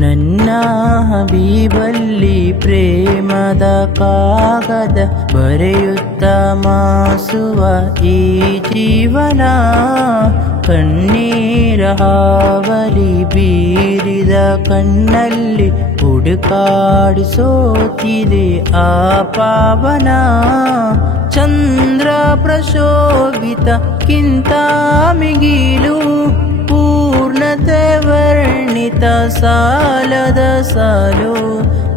ನನ್ನ ಹಬೀಬಲ್ಲಿ ಪ್ರೇಮದ ಕಾಗದ ಬರೆಯುತ್ತ ಮಾಸುವ ಈ ಜೀವನ ಕಣ್ಣೀರ ಹಾವಳಿ ಬೀರಿದ ಕಣ್ಣಲ್ಲಿ ಹುಡುಕಾಡಿಸೋತಿದೆ ಆ ಪಾವನ ಚಂದ್ರ ಪ್ರಶೋಭಿತ ಕಿಂತ ಮಿಗಿಲು ಪೂರ್ಣತೆ ವರ್ಣಿತ ಸಾಲದ ಸಾಲು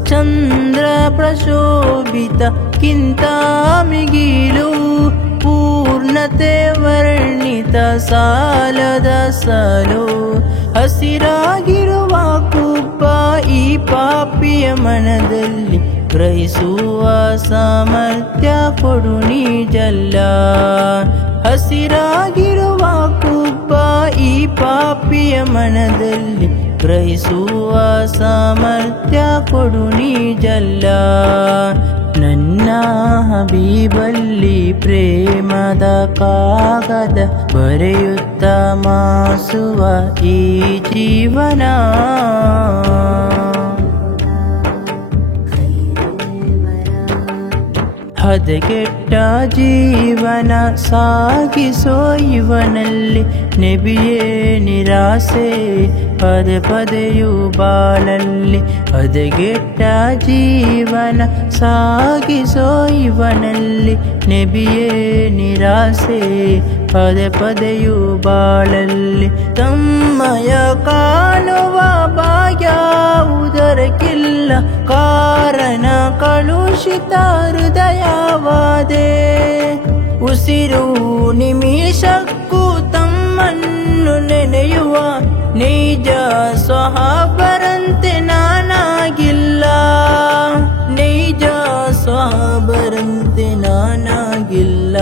ಚಂದ್ರ ಪ್ರಶೋಭಿತ ಕಿಂತ ಮಿಗಿಲು ಪೂರ್ಣತೆ ವರ್ಣಿತ ಸಾಲದ ಸಾಲು ಹಸಿರಾಗಿರುವ ಕುಬ್ಬ ಈ ಪಾಪಿಯ ಮನದಲ್ಲಿ ಗ್ರಹಿಸುವ ಸಾಮರ್ಥ್ಯ ಕೊಡು ನೀ ಜಲ್ಲ ಹಸಿರಾಗಿರುವ ಕುಬ್ಬ ಈ ಪಾಪಿಯ ಮನದಲ್ಲಿ ಗ್ರಹಿಸುವ ಸಾಮರ್ಥ್ಯ ಕೊಡು ನೀ ಜಲ್ಲ ನನ್ನ ಹಬೀಬಲ್ಲಿ ಪ್ರೇಮದ ಕಾಗದ ಬರೆಯುತ್ತ ಮಾಸುವ ಈ ಜೀವನ ಹದಗೆಟ್ಟ ಜೀವನ ಸಾಗಿಸೋ ಇವನಲ್ಲಿ ನೆಬಿಯೇ ನಿರಾಸೆ ಪದೇ ಪದೆಯೂ ಬಾಳಲ್ಲಿ ಹದಗೆಟ್ಟ ಜೀವನ ಸಾಗಿಸೋ ಇವನಲ್ಲಿ ನೆಬಿಯೇ ನಿರಾಸೆ ಪದೇ ಪದೆಯೂ ಬಾಳಲ್ಲಿ ತಮ್ಮಯ ಕಾಣುವ ಭಾಗ್ಯ ಉದರಕ್ಕಿಲ್ಲ ಕಾರಣ ಕಲುಷಿತ ಹೃದಯವಾದೆ ಉಸಿರು ನಿಮಿಷಕ್ಕೂ ತಮ್ಮನ್ನು ನೆನೆಯುವ ನಿಜ ಸ್ವಹಾಬರಂತೆ ನಾನಾಗಿಲ್ಲ ನಿಜ ಸ್ವಹಾಬರಂತೆ ನಾನಾಗಿಲ್ಲ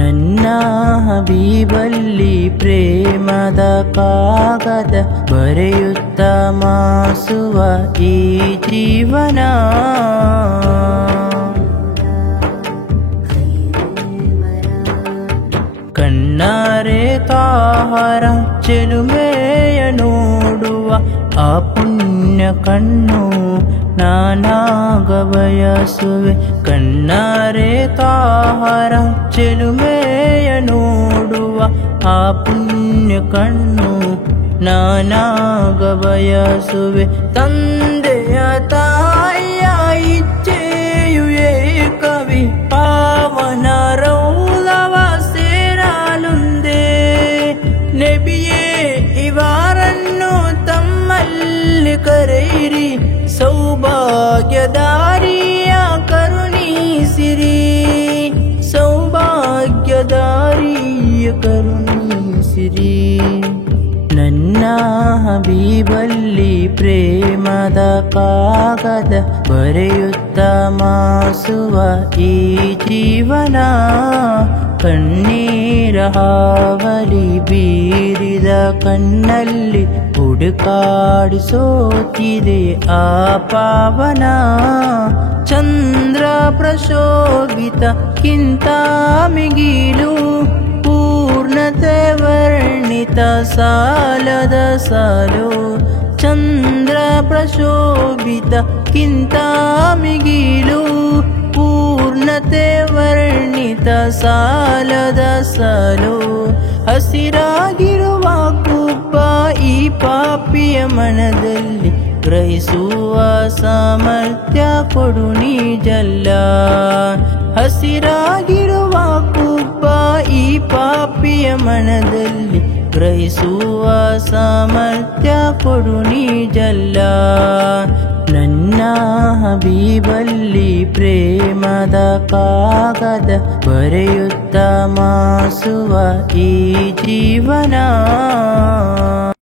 ನನ್ನ ಹಬೀಬಲ್ಲಿ ಪ್ರೇಮದ ಕಾಗದ ಬರೆಯುತ್ತ ಮಾಸುವ ಈ ಜೀವನ ಕಣ್ಣಾರೆ ತಾಹರ ಚೆಲುಮೆಯ ನೋಡುವ ಆ ಪುಣ್ಯ ಕಣ್ಣು ನಾನಾಗ ಬಯಸುವೆ ಕಣ್ಣಾರೆ ತಾಹರ ಚೆಲುಮೆಯ ನೋಡುವ ಆ ಪುಣ್ಯ ಕಣ್ಣು ನಾನಾಗ ಬಯಸುವೆ ತಂದೆಯ ತಾಯಿಯ ಇಚ್ಛೆಯು ಏಕವಿ ಪಾವನ ರೌಲವ ಸೇರಲುಂದೆ ನಬಿಯೇ ಇವರನ್ನು ತಮ್ಮಲ್ಲಿ ಕರೆಯಿರಿ ಸೌಭಾಗ್ಯದಾರಿಯ ಕರುಣಿಸಿರಿ ಸೌಭಾಗ್ಯದಾರಿಯ ಕರುಣಿಸಿರಿ ನನ್ನ ಹಬೀಬಲ್ಲಿ ಪ್ರೇಮದ ಕಾಗದ ಬರೆಯುತ್ತ ಮಾಸುವ ಈ ಜೀವನ ಕಣ್ಣೀರ ಹಾವಳಿ ಬೀರಿದ ಕಣ್ಣಲ್ಲಿ ಹುಡುಕಾಡಿಸೋತಿದೆ ಆ ಪಾವನ ಚಂದ್ರ ಪ್ರಶೋಭಿತ ಕಿಂತ ಮಿಗಿಲು ಪೂರ್ಣತೆ ವರ್ಣಿತ ಸಾಲದ ಸಾಲು ಚಂದ್ರ ಪ್ರಶೋಭಿತ ಕಿಂತ ಮಿಗಿಲು ಪೂರ್ಣತೆ ವರ್ಣಿತ ಸಾಲದ ಸಾಲು ಹಸಿರಾಗಿರುವ ಕುಬ್ಬ ಈ ಪಾಪಿಯ ಮನದಲ್ಲಿ ಗ್ರಹಿಸುವ ಸಾಮರ್ಥ್ಯ ಕೊಡು ನೀ ಜಲ್ಲ ಹಸಿರಾಗಿರುವ ಕುಬ್ಬ ಈ ಪಾಪಿಯ ಮನದಲ್ಲಿ ಗ್ರಹಿಸುವ ಸಾಮರ್ಥ್ಯ ಕೊಡು ನೀ ಜಲ್ಲ ನನ್ನ ಹಬೀಬಲ್ಲಿ ಪ್ರೇಮದ ಕಾಗದ ಬರೆಯುತ್ತ ಮಾಸುವ ಈ ಜೀವನ